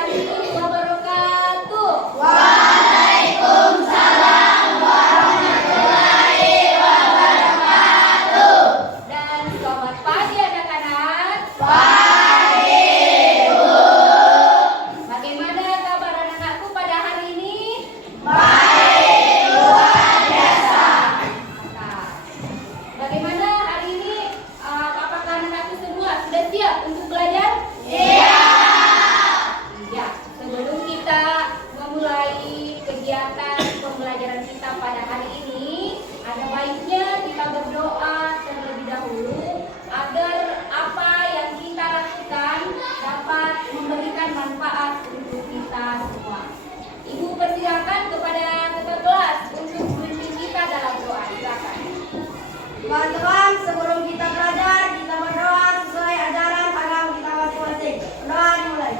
warahmatullahi wabarakatuh. Waalaikumsalam warahmatullahi wabarakatuh. Dan selamat pagi anak-anak. Pagi, Bu. Bagaimana kabar anak-anakku pada hari ini? Baik, luar biasa. Mantap. Bagaimana hari ini? Apakah anak-anakku semua sudah siap untuk belajar? Iya. Ya, sebelum kita memulai kegiatan pembelajaran kita pada hari ini, ada baiknya kita berdoa terlebih dahulu agar apa yang kita lakukan dapat memberikan manfaat untuk kita semua. Ibu persilakan kepada ketua kelas untuk memimpin kita dalam doa. Silakan. Teman-teman, sebelum kita belajar, kita berdoa sesuai ajaran agama kita masing-masing. Berdoa dimulai.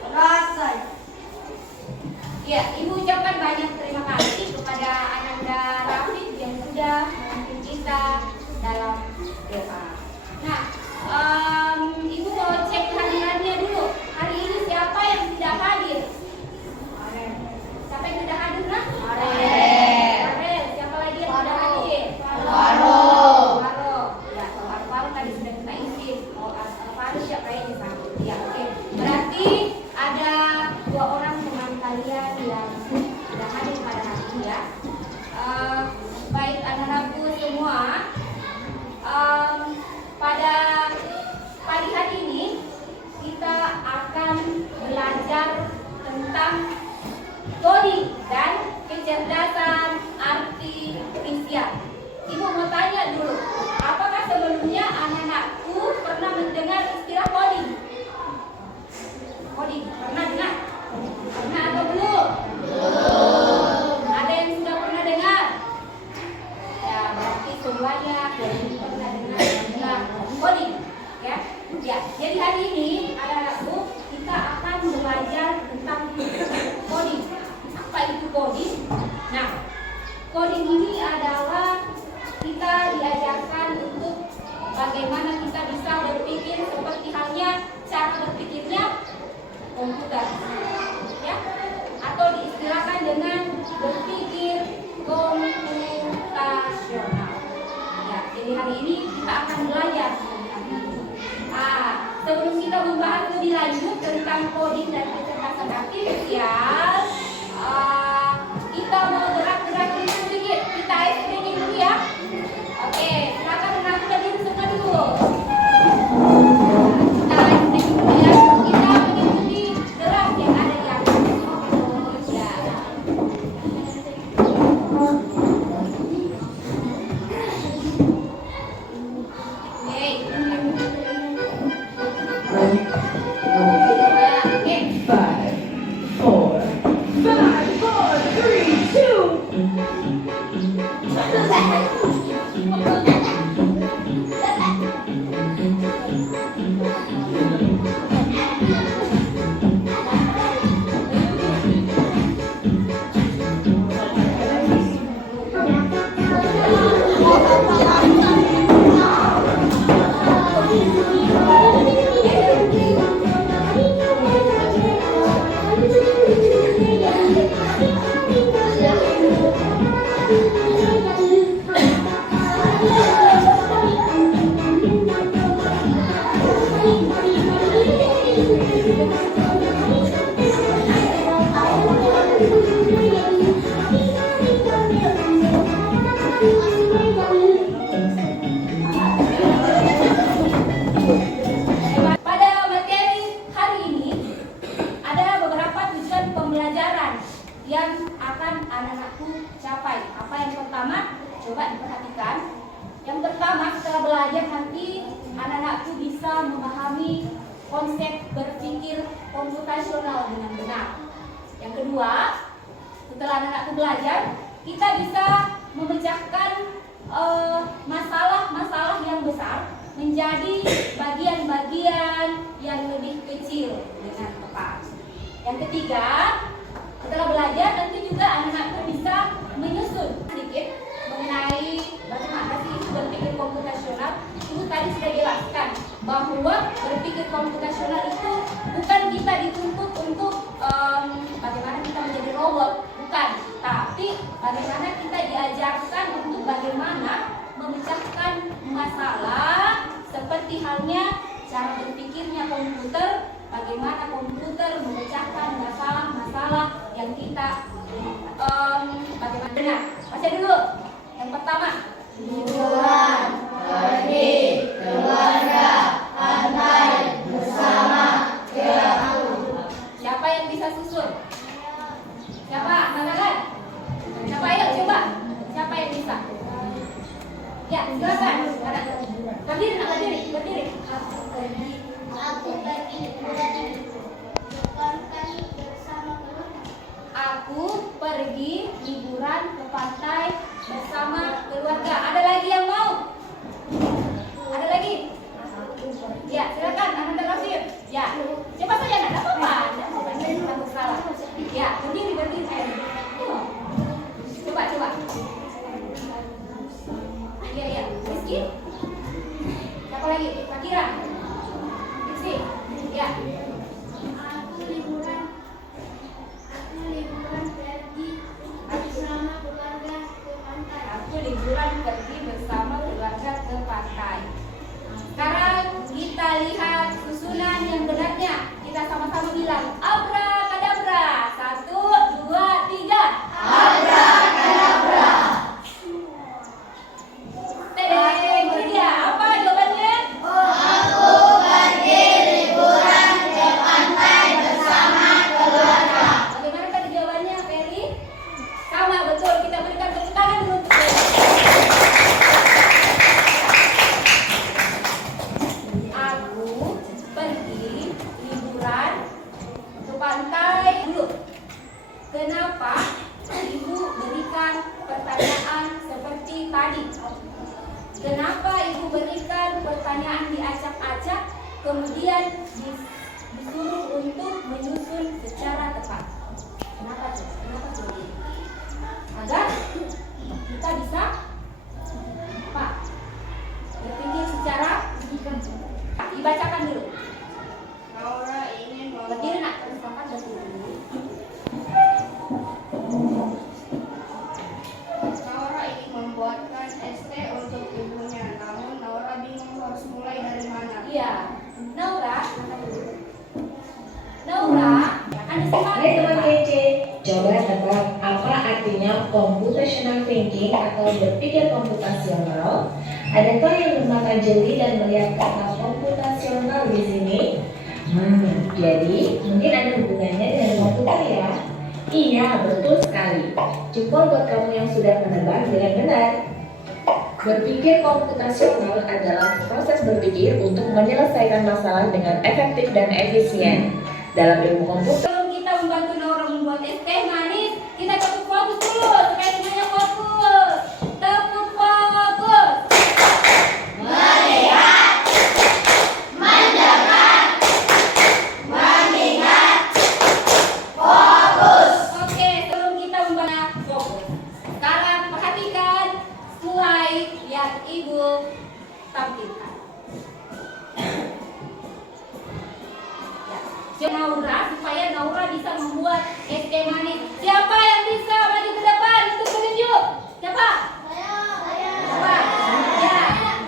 Berdoa selesai. Ya, Ibu ucapkan banyak terima kasih kepada Ananda Rafiq yang sudah memimpin kita dalam doa. Nah, Ibu mau cek kehadirannya dulu. Hari ini siapa yang tidak hadir? Siapa yang tidak hadir, Nak? Farel. Siapa lagi yang tidak hadir? Farouk. Farouk. Ya, Farouk tadi sudah minta izin. Farouk siapa yang disambut? Ya, oke. Berarti ada dua orang teman kalian yang sudah hadir pada hari ini ya. Baik anak-anakku semua, pada pagi hari ini kita akan belajar tentang coding dan kecerdasan artifisial. Ibu mau tanya dulu, apakah sebelumnya anak-anakku pernah mendengar istilah coding? Coding, pernah dengar? Pernah atau belum? Ada yang sudah pernah dengar? Ya, berarti semuanya pernah dengar coding. Ya, jadi hari ini anak-anakku kita akan belajar tentang coding. Apa itu coding? Nah, coding ini adalah kita diajarkan untuk bagaimana kita bisa berpikir seperti halnya cara berpikirnya komputer, ya, atau diistilahkan dengan berpikir komputasional. Ya, jadi hari ini kita akan belajar. Sebelum kita membahas lebih lanjut tentang coding dan kecerdasan artifisial, kita mau gerak-gerak dulu sedikit. Kita stretching dulu ya. Oke, silakan mengaku diri semua dulu. Kita stretching dulu ya. Kita mengikuti gerak yang ada di atas. Ya. Five, four, three, two. Pada materi hari ini ada beberapa tujuan pembelajaran yang akan anak-anakku capai. Apa yang pertama? Coba diperhatikan. Yang pertama, setelah belajar nanti anak-anakku bisa memahami konsep berpikir komputasional dengan benar. Yang kedua, setelah anak-anakku belajar, kita bisa memecahkan masalah-masalah yang besar menjadi bagian-bagian yang lebih kecil dengan tepat. Yang ketiga, setelah belajar nanti juga anak-anakku bisa menyusun sedikit mengenai bagaimana sih berpikir komputasional. Ibu tadi sudah jelaskan bahwa bagaimana kita diajarkan untuk bagaimana memecahkan masalah, seperti halnya cara berpikirnya komputer, bagaimana komputer memecahkan masalah-masalah yang kita bagaimana dengar. Baca dulu. Yang pertama, Liburan, pergi, keluarga, pantai, bersama, siapa yang bisa susun? Siapa? Angkat. Siapa? Ayo coba. Siapa yang bisa? Ya, silakan. Berdiri. Aku pergi liburan ke pantai bersama keluarga. Ada lagi yang mau? Ada lagi? Ya, silakan. Anda Rafif. Ya, coba saja. Tidak apa-apa. Tidak salah. Ya, berdiri. Coba. Iya. Rizky. Siapa lagi? Fakira. Rizky. Ya. Aku liburan pergi bersama keluarga ke pantai. Aku liburan pergi bersama keluarga ke pantai. Sekarang kita lihat susunan yang benarnya. Kita sama-sama bilang abrakadabra. 1, 2, 3. Abrakadabra. Tedeng, itu dia. Apa jawabannya? Aku pergi liburan ke pantai bersama keluarga. Bagaimana tadi jawabannya, Ferry? Sama, betul. Kita berikan tepuk tangan dulu untuk Ferry. Aku pergi liburan ke pantai dulu. Kenapa Ibu berikan pertanyaan seperti tadi? Kenapa Ibu berikan pertanyaan diacak-acak, kemudian disuruh untuk menyusun secara tepat? Kenapa tuh? Agar kita bisa apa? Berpikir secara dibacakan dulu. Laura ingin Berdiri nak, silakan berdiri. Laura ingin membuatkan ST untuk ibunya, namun Laura bingung harus mulai dari mana. Iya, Naura akan disimak. Hai teman kece, coba tebak apa artinya computational thinking atau berpikir komputasional? Adakah yang memakan jeli dan melihat kata komputasional di sini? Jadi mungkin ada hubungannya dengan komputer ya? Iya, betul sekali. Jempol buat kamu yang sudah menebak dengan benar. Berpikir komputasional adalah proses berpikir untuk menyelesaikan masalah dengan efektif dan efisien. Dalam ilmu komputer, Sebelum kita membantu Naura membuat es teh manis, kita tepuk fokus dulu supaya semuanya fokus. Tepuk fokus. Melihat, mendengar, mengingat, fokus. Oke, sebelum kita membantu fokus. Sekarang perhatikan slide yang Ibu tampilkan. Naura, supaya Naura bisa membuat es teh manis. Siapa yang bisa maju ke depan untuk menunjuk? Siapa? Siapa? Ya,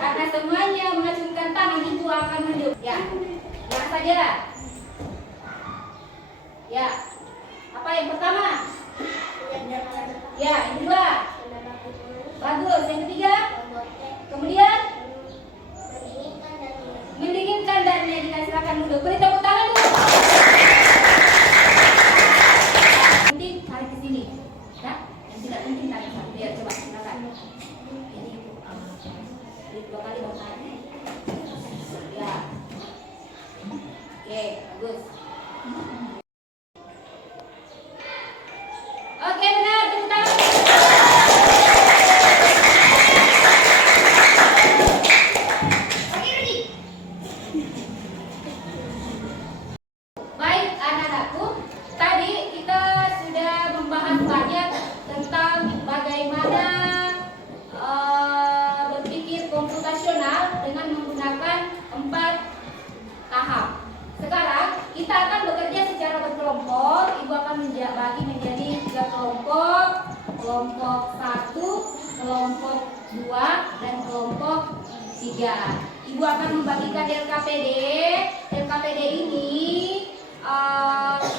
karena semuanya mengacungkan tangan, Ibu akan menunjuk. Ya, yang saja. Ya, apa yang pertama? Ya, yang kedua. Bagus. Yang ketiga? Kemudian? Mendinginkan dan menjadikan, silakan duduk. Beri tepuk tangan dulu. Penting tarik ke sini. Ya, yang tidak penting tarik ke sini. Ya, coba silakan. Ini beri 2 kali baru tarik. Ya. Oke, bagus. Oke, benar. Tepuk tangan. Baik anak-anakku, tadi kita sudah membahas banyak tentang bagaimana berpikir komputasional dengan menggunakan 4 tahap. Sekarang kita akan bekerja secara berkelompok. Ibu akan bagi menjadi 3 kelompok. kelompok 1, kelompok 2, dan kelompok 3. Ibu akan membagikan LKPD. LKPD ini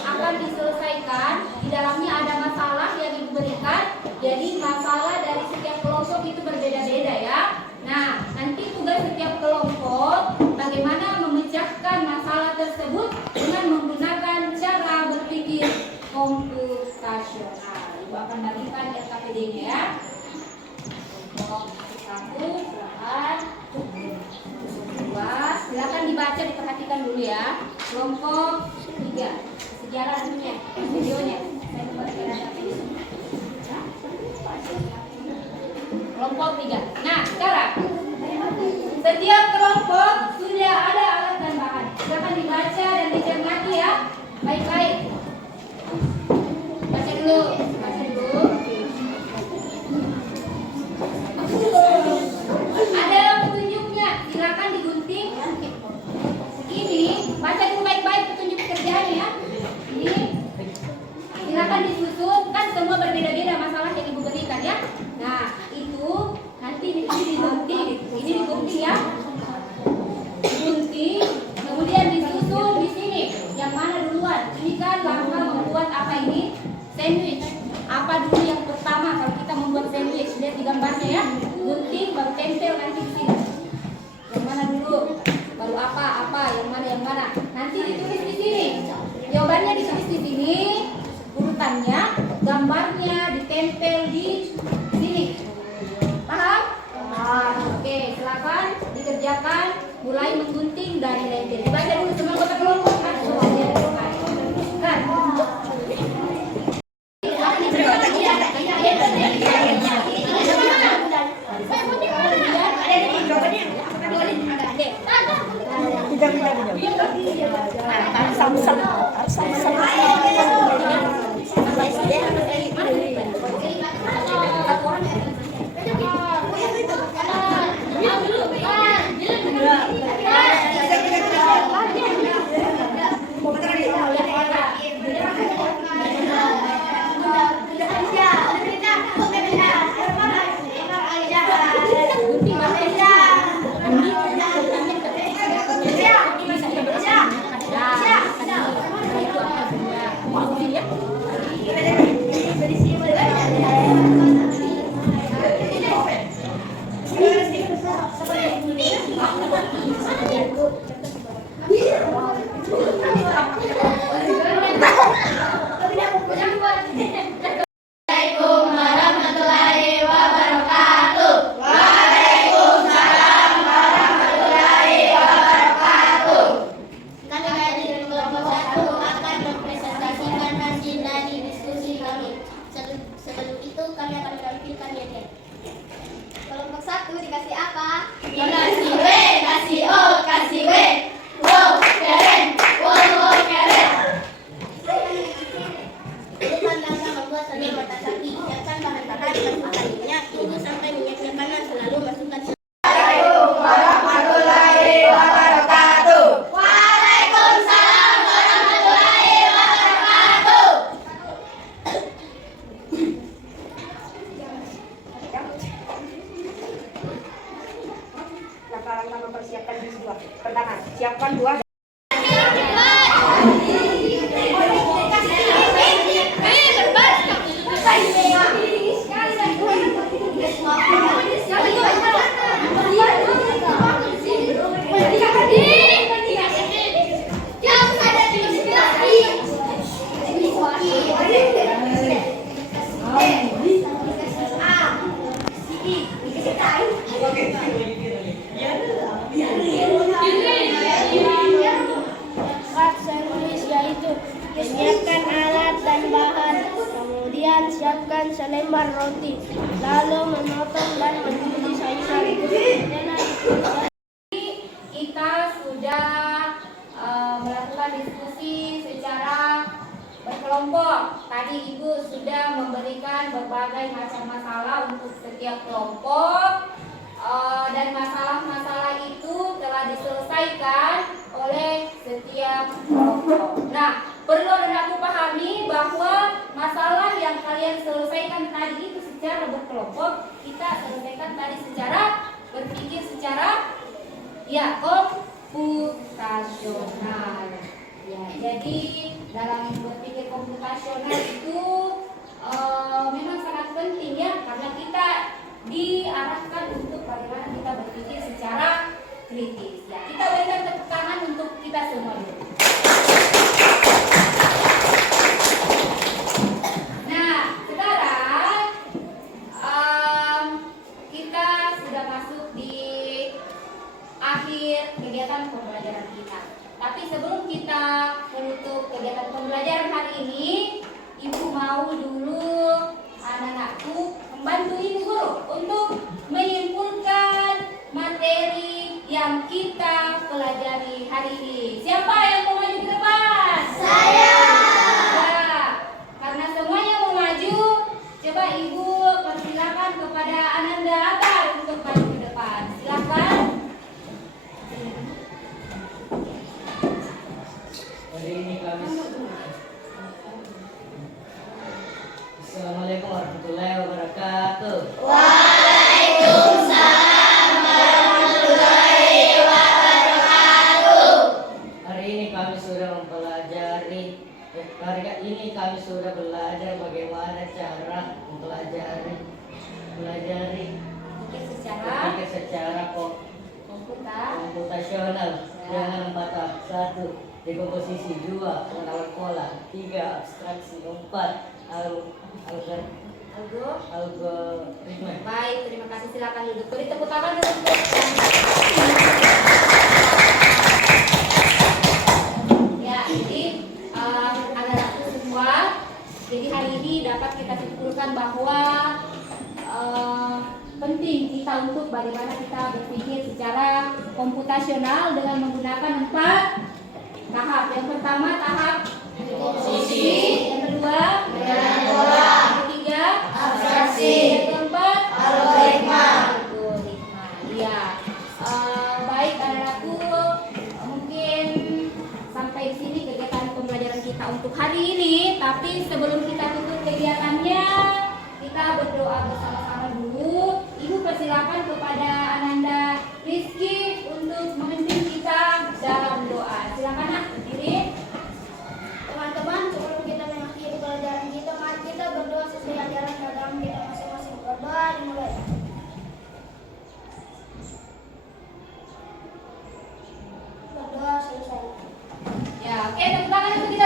akan diselesaikan. Di dalamnya ada masalah yang ibu berikan. Jadi masalah dari setiap kelompok itu berbeda-beda ya. Nah, nanti tugas setiap kelompok bagaimana memecahkan masalah tersebut dengan menggunakan cara berpikir komputasional. Ibu akan bagikan LKPD-nya ya. Kelompok 1, silakan. 2, silakan dibaca, diperhatikan dulu ya. Kelompok 3, sejarah dulunya, videonya. Saya membagikan LKPD. Kelompok 3. Nah, sekarang setiap kelompok sudah ada alat dan bahan. Silakan dibaca dan dicermati ya. Baik-baik. Baca dulu. Ada petunjuknya. Silakan digunting. Ini baca dulu baik-baik petunjuk pekerjaannya ya. Ini silakan disusun. Kan semua berbeda-beda masalah yang ibu berikan ya. Nah, itu nanti ini digunting. Ini digunting ya. Digunting, kemudian disusun di sini. Yang mana duluan? Ini kan langkah membuat apa ini? Sandwich. Apa dulu yang pertama kalau kita membuat sandwich? Lihat di gambarnya ya. Gunting baru tempel nanti di sini. Yang mana dulu? Baru apa? Yang mana? Nanti ditulis di sini. Jawabannya ditulis di sini. Urutannya, gambarnya ditempel di sini. Paham? Oke, silakan dikerjakan. Mulai menggunting dari lempel. Dibaca dulu semua anggota kelompok. Kan? Sebelum itu kami akan menampilkan YT. Kelompok 1 dikasih apa? Kasih W, kasih O, kasih W. Wow, keren. Wow, keren. Urutan langkah membuat sandal mata kaki. Siapkan bahan bakar dan makan minyak. Tunggu sampai minyaknya panas. Selalu masukkan. Assalamualaikum warahmatullahi wabarakatuh. Waalaikumsalam warahmatullahi wabarakatuh. Langkah-langkah mempersiapkan biji buah. Pertama, siapkan buah. Siapkan alat dan bahan, kemudian siapkan selembar roti, lalu memotong dan mencuci sayuran. Kita sudah melakukan diskusi secara berkelompok. Tadi Ibu sudah memberikan berbagai macam masalah untuk setiap kelompok. Dan masalah-masalah itu telah diselesaikan oleh setiap kelompok. Nah, perlu dan aku pahami bahwa masalah yang kalian selesaikan tadi itu kelompok, kita selesaikan tadi secara berpikir secara ya komputasional. Ya, jadi dalam berpikir komputasional itu memang sangat penting ya, karena kita diarahkan untuk bagaimana kita berpikir secara kritis. Ya, kita berikan tepuk tangan untuk kita semua dulu. Nah, sekarang kita sudah masuk di akhir kegiatan pembelajaran kita. Tapi sebelum kita menutup kegiatan pembelajaran hari ini, Ibu mau dulu anak-anakku membantu Ibu Guru untuk menyimpulkan materi yang kita pelajari hari ini. Siapa yang mau maju ke depan? Saya. Ya, karena semuanya mau maju, coba Ibu persilakan kepada Ananda Akbar untuk maju ke depan. Silakan. Hari ini kami Assalamualaikum warahmatullahi wabarakatuh. Waalaikumsalam warahmatullahi wabarakatuh. Hari ini kami sudah belajar bagaimana cara mempelajari berpikir secara komputasional dengan 4 1 dekomposisi, 2 pengenalan pola, 3 abstraksi, 4 algoritma. Baik, terima kasih. Silakan duduk. Beri tepuk tangan untuk ya, jadi anak-anakku semua, jadi hari ini dapat kita simpulkan bahwa penting kita untuk bagaimana kita berpikir secara komputasional dengan menggunakan 4 tahap. Yang pertama tahap dekomposisi, yang kedua pengenalan pola, yang ketiga abstraksi, yang keempat algoritma. Iya. Baik anak-anakku, mungkin sampai di sini kegiatan pembelajaran kita untuk hari ini. Tapi sebelum kita tutup kegiatannya, kita berdoa bersama-sama dulu. Ibu persilakan kepada Ananda Rizky untuk memimpin kita dalam doa. Silakan Nak, berdiri. Teman-teman, sebelum kita mengakhiri pelajaran kita, mari kita berdoa sesuai ajaran agama kita masing-masing. Berdoa dimulai. Berdoa selesai. Ya, oke, tepuk tangan untuk kita